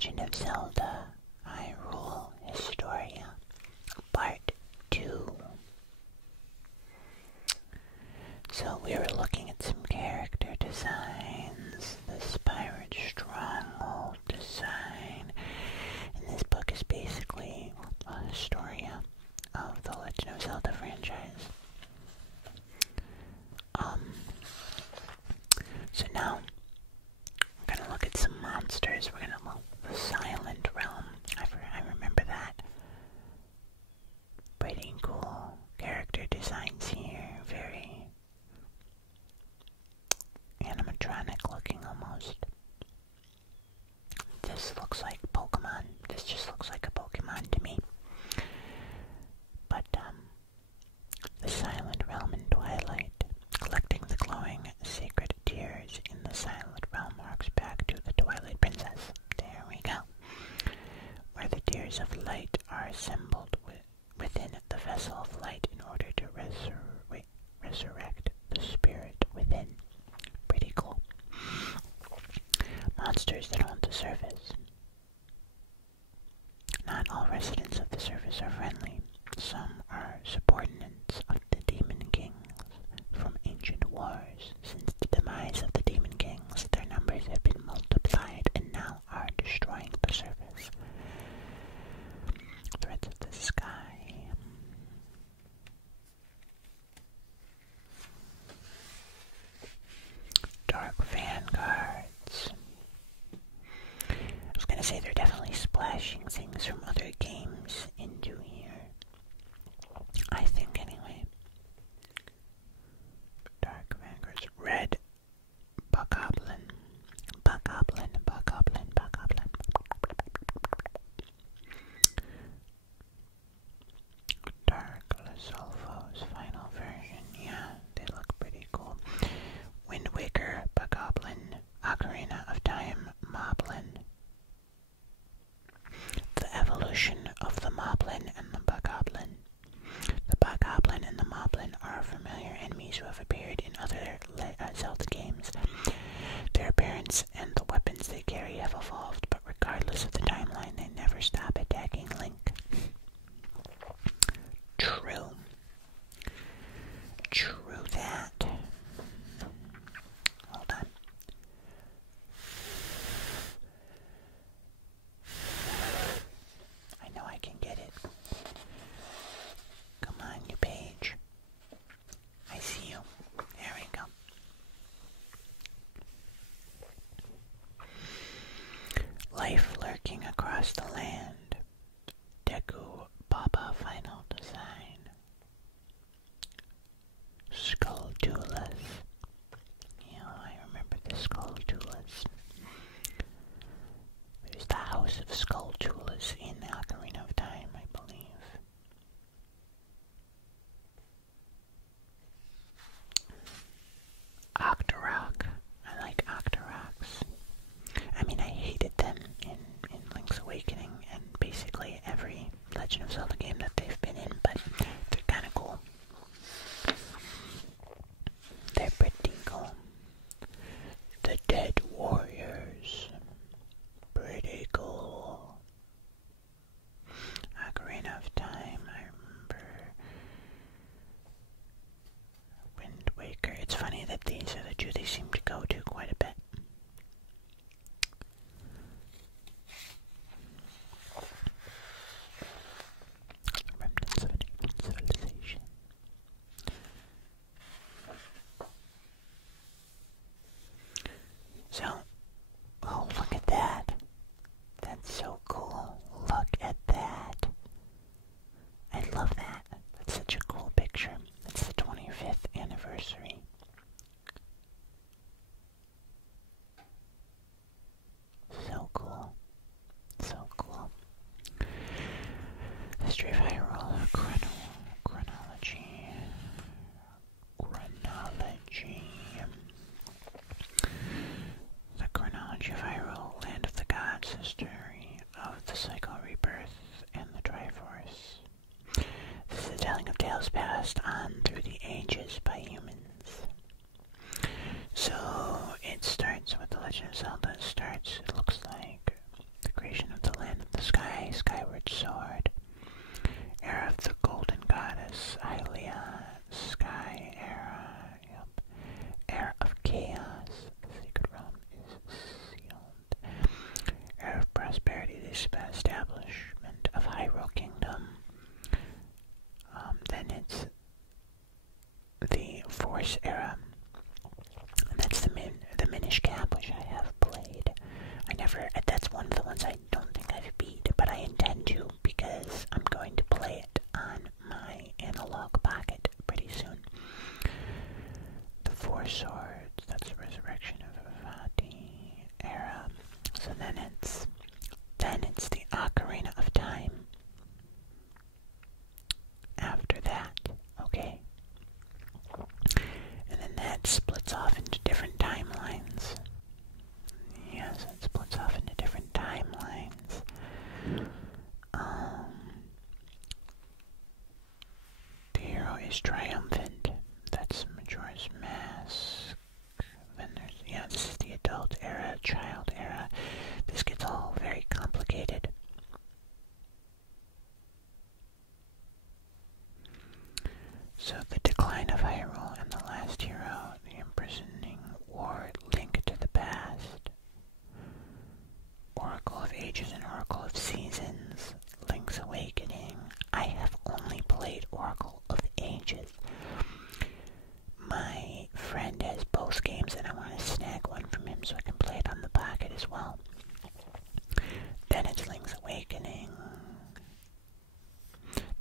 Legend of Zelda, Hyrule Historia, Part 2. So we were looking at some character designs, this pirate stronghold design, and this book is basically a Historia of the Legend of Zelda franchise. So now, we're gonna look at some monsters. We're gonna look at the Silent Realm. I remember that. Pretty cool character designs here. Very animatronic looking almost. This looks like Pokemon. This just looks like a Pokemon to me. But, the Silent Realm in Twilight. Collecting the glowing sacred tears in the Silent Realm harks back to the Twilight Princess. There we go. Where the tears of light are assembled within the vessel of light in order to resurrect the spirit within. Pretty cool. Monsters that haunt the surface. Not all residents of the surface are friendly. Some are subordinates of the Demon Kings from ancient wars. Since the demise of the Demon Kings, their numbers have been multiplied and now are destroying the surface. Threats of the sky. Dark vanguards. I was gonna say they're definitely splashing things from other games into here. I think anyway. Dark vanguards. Red Bokoblin. Bokoblin. Dark Sulfo's final version. Yeah, they look pretty cool. Wind Waker, Bokoblin, Ocarina of Time, Moblin. The evolution of the Moblin and the Bokoblin. The Bokoblin and the Moblin are familiar enemies who have appeared in other Zelda games. Their appearance and the weapons they carry have evolved, but regardless of the timeline, they never stop attacking Link. True. True that. Hold on. I know I can get it. Come on, you page. I see you. There we go. Life lurking across the land. Deku Baba final design. Skulltulas. Yeah, I remember the Skulltulas. There's the House of Skulltulas in Ocarina of Time, I believe. Octorok. I like Octoroks. I mean, I hated them in Link's Awakening and basically every Legend of Zelda game that they've been in, but they're kind of cool. They're pretty cool. The Dead Warriors. Pretty cool. Ocarina of Time, I remember. Wind Waker. It's funny that these are the two they seem to go to quite a bit. Remnants of an ancient civilization. So, oh, look at that. That's so cool. Look at that. I love that. That's such a cool picture. It's the 25th anniversary. So cool. So cool. History of Hyrule. Chronology. The chronology of Hyrule, land of the gods, history of the cycle rebirth and the Triforce. This is the telling of tales passed on through the ages by humans. So it starts with the Legend of Zelda. It looks like the creation Hylia, Sky Era, yep. Era of Chaos, the Sacred Realm is sealed. Era of Prosperity, the establishment of Hyrule Kingdom. Then it's the Force Era. And that's the Minish Cap, which I have played. That's one of the ones I don't think I've beat, but I intend to because I'm going to play it on my analog pocket pretty soon. The Four Swords, that's the Resurrection of Vati Era. So then it's the Ocarina of Time. After that, okay. And then that splits off into different timelines. Yes, it splits off into different timelines. The hero is triumphant. That's Majora's Mask. Then there's, this is the adult era, child era. This gets all very complicated. So the decline of Hyrule and the last hero, the imprisoning war, Link to the past. Oracle of Ages and Oracle of Seasons, Link's Awakening. I have only played Oracle of Ages. My friend has both games and I want to snag one from him so I can play it on the pocket as well. Then it's Link's Awakening.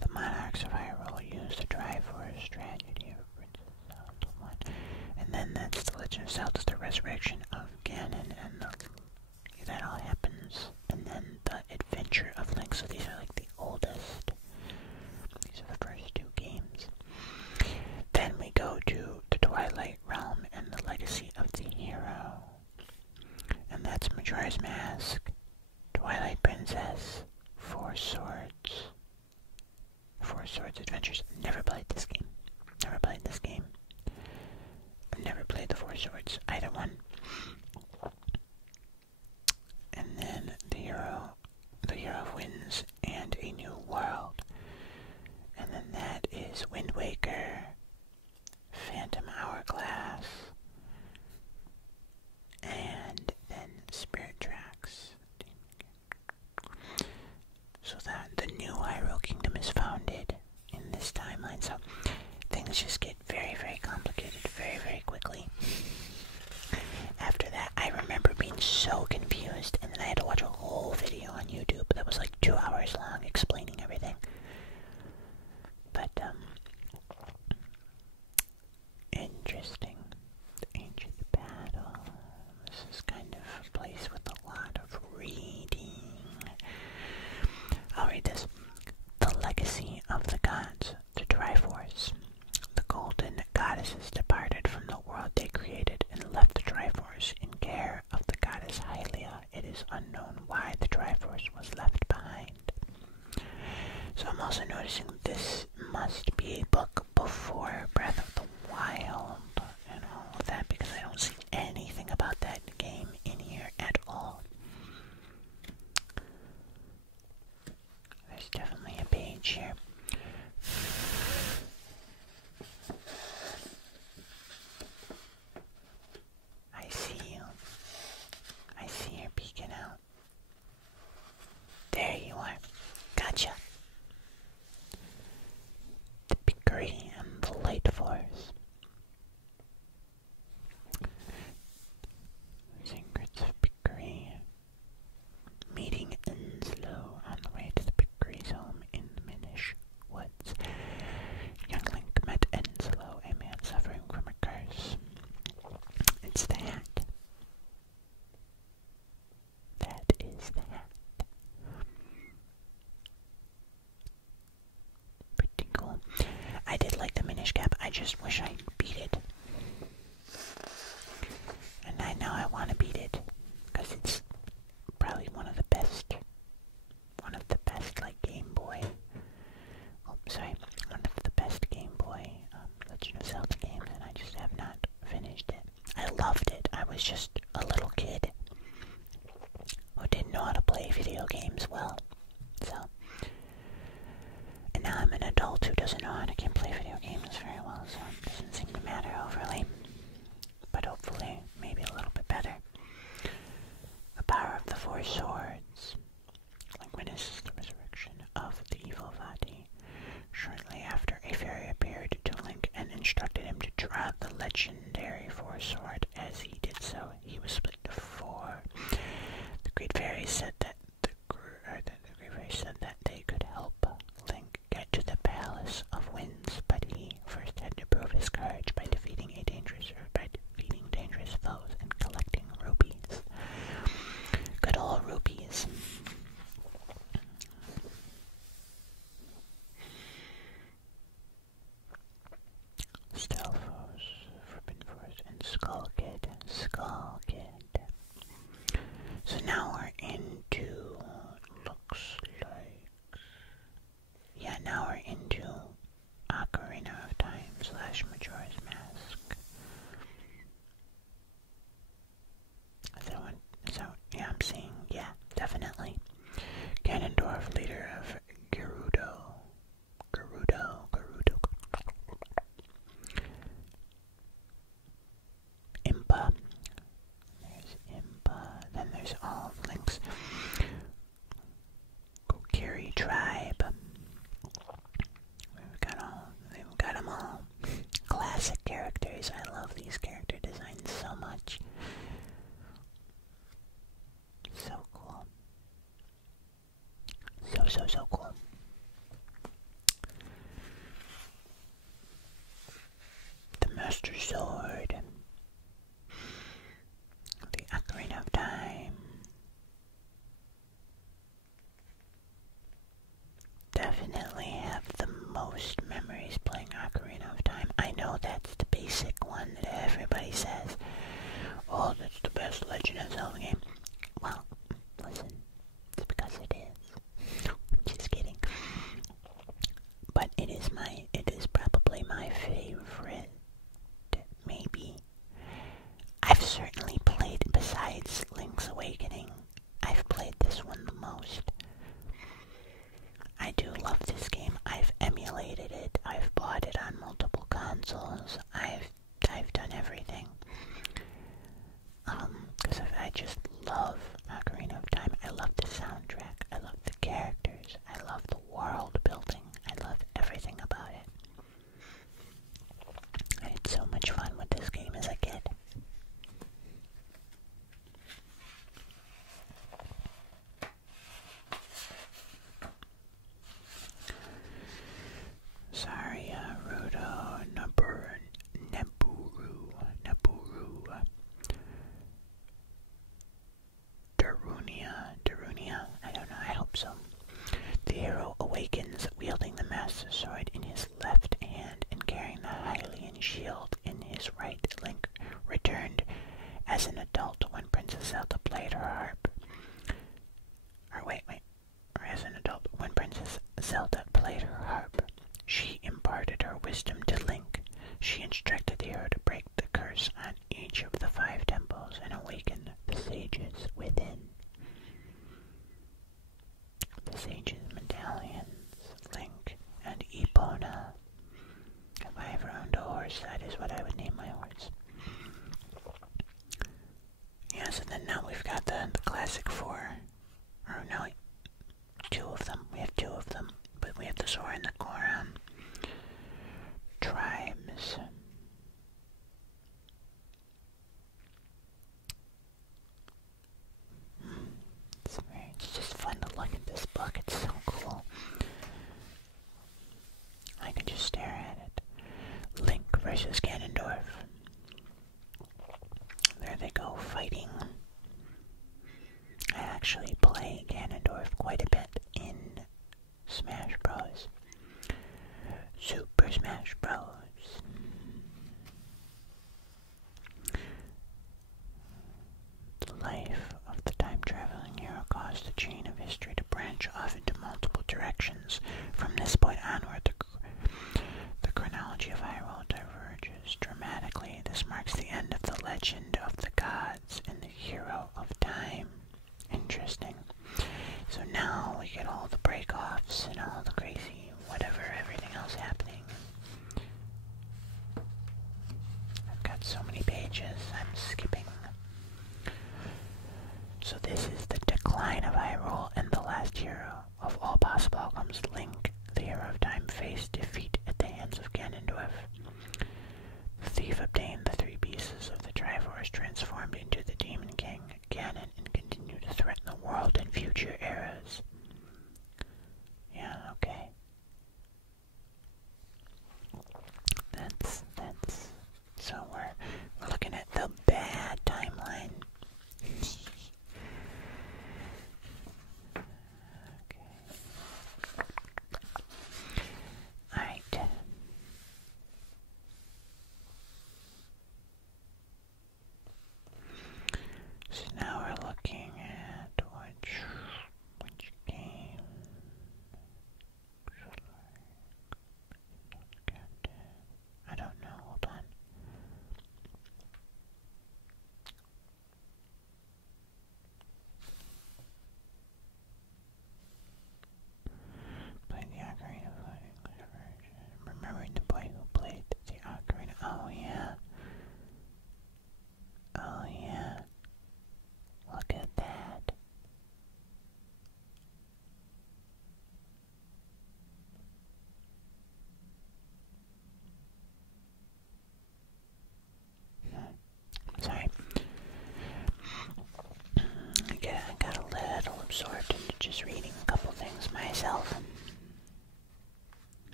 The Monarchs of Hyrule use the Triforce Tragedy of Princess Zelda 1. And then that's the Legend of Zelda, the Resurrection of Ganon, and that all happens. And then the Adventure of Link, so these are like the oldest. These are the first two games. Then we go to the Twilight Realm and the Legacy of the Hero. And that's Majora's Mask, Twilight Princess, Four Swords Adventures. Never played this game. Never played this game. I've never played the Four Swords, either one. And then the hero wins and a new world. And then that is Wind Waker, Phantom Hourglass, and then Spirit Tracks. So that the new Hyrule Kingdom is founded in this timeline. So things just get very, very complicated very, very quickly. After that, I remember being so confused, and then I had to watch a whole video on YouTube that was like 2 hours long explaining everything. But, interesting. The Ancient Battle. This is kind of a place with a lot of reading. I'll read this. The Legacy of the Gods, the Triforce. The golden goddesses departed from the world they created and left the Triforce in care of the goddess Hylia. It is unknown why the Triforce was left behind. So I'm also noticing this must be a book before Breath of the Wild and all of that, because I don't see anything about that game in here at all. There's definitely a page here. I see you. I see you're peeking out. There you are. Gotcha. The Pickery and the Light Force. Secrets of Pickery. Meeting Enslow on the way to the Pickery's home in the Minish Woods. Young Link met Enslow, a man suffering from a curse. It's the hat. That is the hat. Pretty cool. I did like the Minish Cap. I just wish I beat it. And I know I want to beat it, because it's probably one of the best, like, Game Boy, one of the best Game Boy Legend of Zelda games, and I just have not finished it. I loved it. I was just a little kid who didn't know how to play video games well, so, and now I'm an adult who doesn't know how to play draw the legendary Four Sword. As he did so, he was split into four. The Great Fairy said that they could help Link get to the Palace of Winds, but he first had to prove his courage by defeating dangerous foes and collecting rupees. Good old rupees. Stelphos, Forbidden Forest, and Skull Kid. So now we're into, now we're into Ocarina of Time / Majora's Mask. Yeah, I'm seeing, yeah, definitely. Ganondorf, leader of Gerudo. Impa. There's Impa. Then there's all of Link's Kokiri tribe. We've got them all. Classic characters. I love these character designs so much. So cool. So cool. The Master Sword. The Ocarina of Time. Definitely have the most memories playing Ocarina of Time. I know that's the basic one that everybody says. Oh, that's the best Legend of Zelda game. Well, listen, it's because it is. I'm just kidding. But it is probably my favorite, maybe. I've certainly played, besides Link's Awakening, I've played this one the most. I do love this game. I've emulated it. I've bought it on multiple consoles. I've done everything. Because I just love Ocarina of Time. I love the soundtrack. I love the characters. I love the world building. I love everything about it. I had so much fun with this game as a kid. Sorry, Rudo, Neburu. Darunia, I don't know, I hope so. The hero awakens wielding the Master Sword in his left hand and carrying the Hylian shield in his right. Link returned as an adult when Princess Zelda played her harp. As an adult, when Princess Zelda played her harp, she imparted her wisdom to Link. She instructed the hero to break the curse on each of the 5 temples and awaken the sages within. The sages' medallions, Link and Epona. If I ever owned a horse, that is what I would name my horse. Yeah, so then now we've got the classic 4. Or no, 2 of them. We have 2 of them. But we have the Sora and the Goron tribes. It's just fun to look at this book. It's so cool. I can just stare at it. Link versus Ganondorf. There they go, fighting. I actually play Ganondorf quite a bit in Smash Bros. Super Smash Bros. The life of the time-traveling hero caused the chain of history to branch off into multiple directions. From this point onward, the chronology of Hyrule diverges dramatically. This marks the end of the legend of the gods and the hero of time. Interesting. So now we get all the break-offs and all the crazy whatever, everything else happening.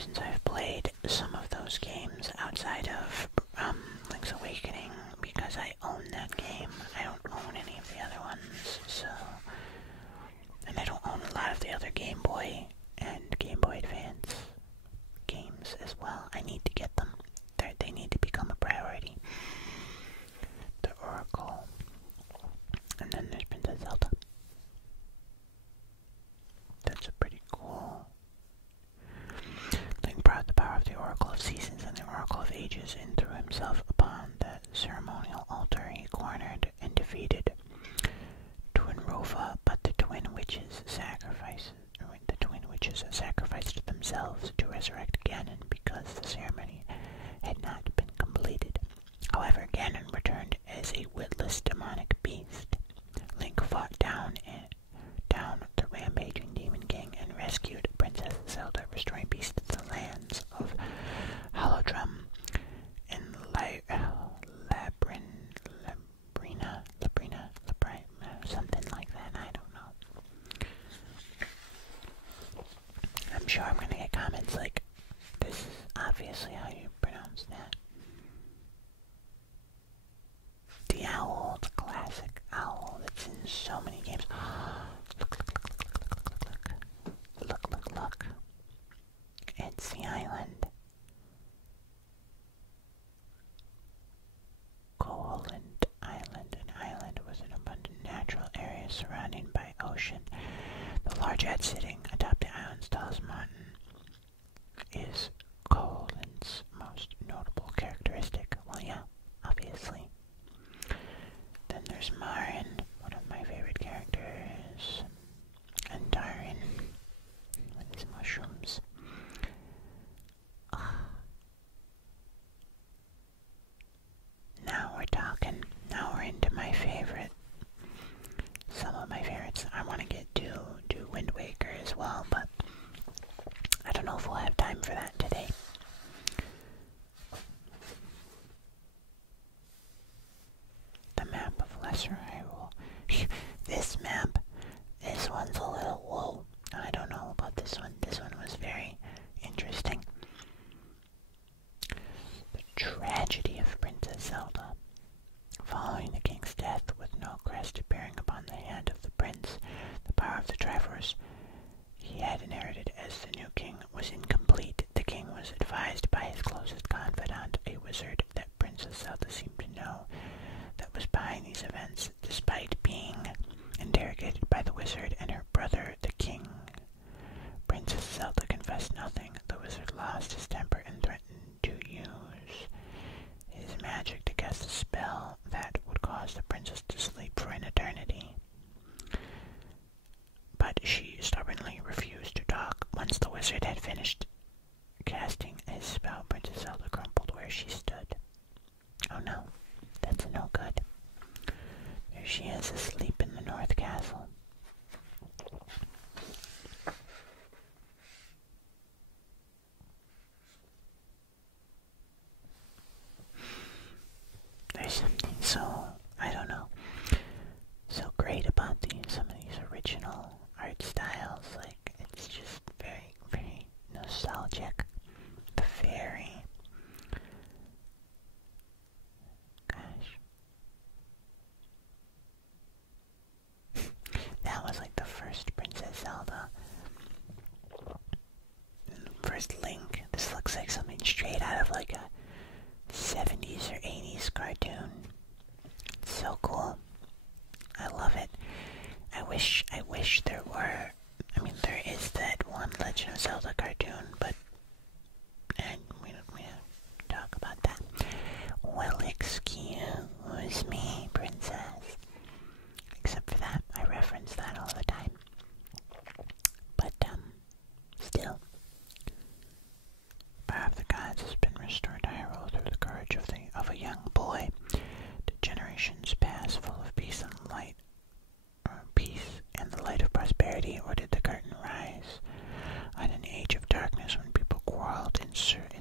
since I've played some of those games outside of Link's Awakening, because I own that game. I don't own any of the other ones, so... And I don't own a lot of the other Game Boy and Game Boy Advance games as well. I need to get them. They need to become a priority. The Oracle. And then there's Princess Zelda. That's a pretty cool... Link brought the power of the Oracle of Seasons and the Oracle of Ages and threw himself upon the ceremonial altar. He cornered and defeated Twin Rova, but the twin witches sacrificed themselves to resurrect Ganon because the ceremony had not been completed. However, Ganon returned as a witless demonic beast. Link fought down the rampaging Demon King and rescued Princess Zelda, restoring peace to the lands of Holodrum and Labrina, something like that, I don't know. I'm sure I'm gonna get comments like, this is obviously how you pronounce that. The owl, the classic owl that's in so many games. Look. It's the island. Coaland Island, an island with an abundant natural area surrounded by ocean. The large head sitting atop the island's tallest mountain is Coaland's most notable characteristic. Well, yeah, obviously. Then there's Marin, one of my favorite characters, and Darin with his mushrooms. Now we're talking. Now we're into my favorite. Some of my favorites. I want to get to Wind Waker as well, but I don't know if we'll have time for that today. The map of Lesser Hyrule. This map, this one's a little whoa. I don't know about this one. This one was very interesting. The tragedy of Princess Zelda. Following the king's death with no crest appearing upon the hand of the prince, the power of the Triforce he had inherited as the new king was incomplete. The king was advised by his closest confidant, a wizard that Princess Zelda seemed to know, that was behind these events, despite being interrogated by the wizard and her brother, the king. Princess Zelda confessed nothing. The wizard lost his temper and threatened to use his magic to cast a spell that would cause the princess to sleep for an eternity. But she stubbornly refused to talk. Once the wizard had finished casting his spell, Princess Zelda crumpled where she stood. Oh no, that's no good. There she is, asleep in the North Castle. There's something so, I don't know, so great about some of these original art styles. Like, it's just very, very nostalgic. The fairy. Gosh. That was like the first Princess Zelda. First Link. This looks like something straight out of like a 70s or 80s cartoon. It's so cool. I love it. I wish there were, I mean, there is that one Legend of Zelda cartoon, but, and we don't talk about that. Well, excuse me, princess. Except for that, I reference that all the time. But, still. Power of the gods has been restored to Hyrule through the courage of a young boy. The generations pass full of peace and light, peace and the light of prosperity, or did the curtain rise on an age of darkness when people quarreled in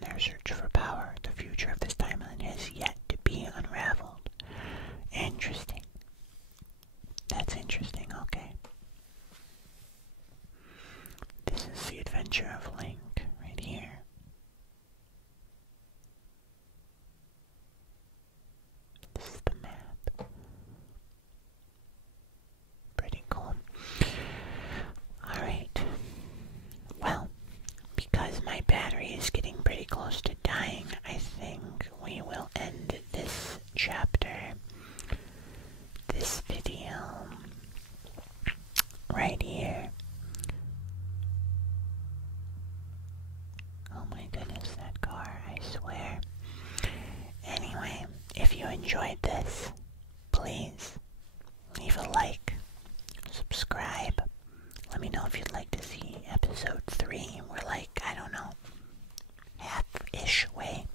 their search for power? The future of this timeline has yet to be unraveled. Interesting. That's interesting, okay. enjoyed this, please leave a like, subscribe. Let me know if you'd like to see episode 3. We're like, I don't know, half-ish way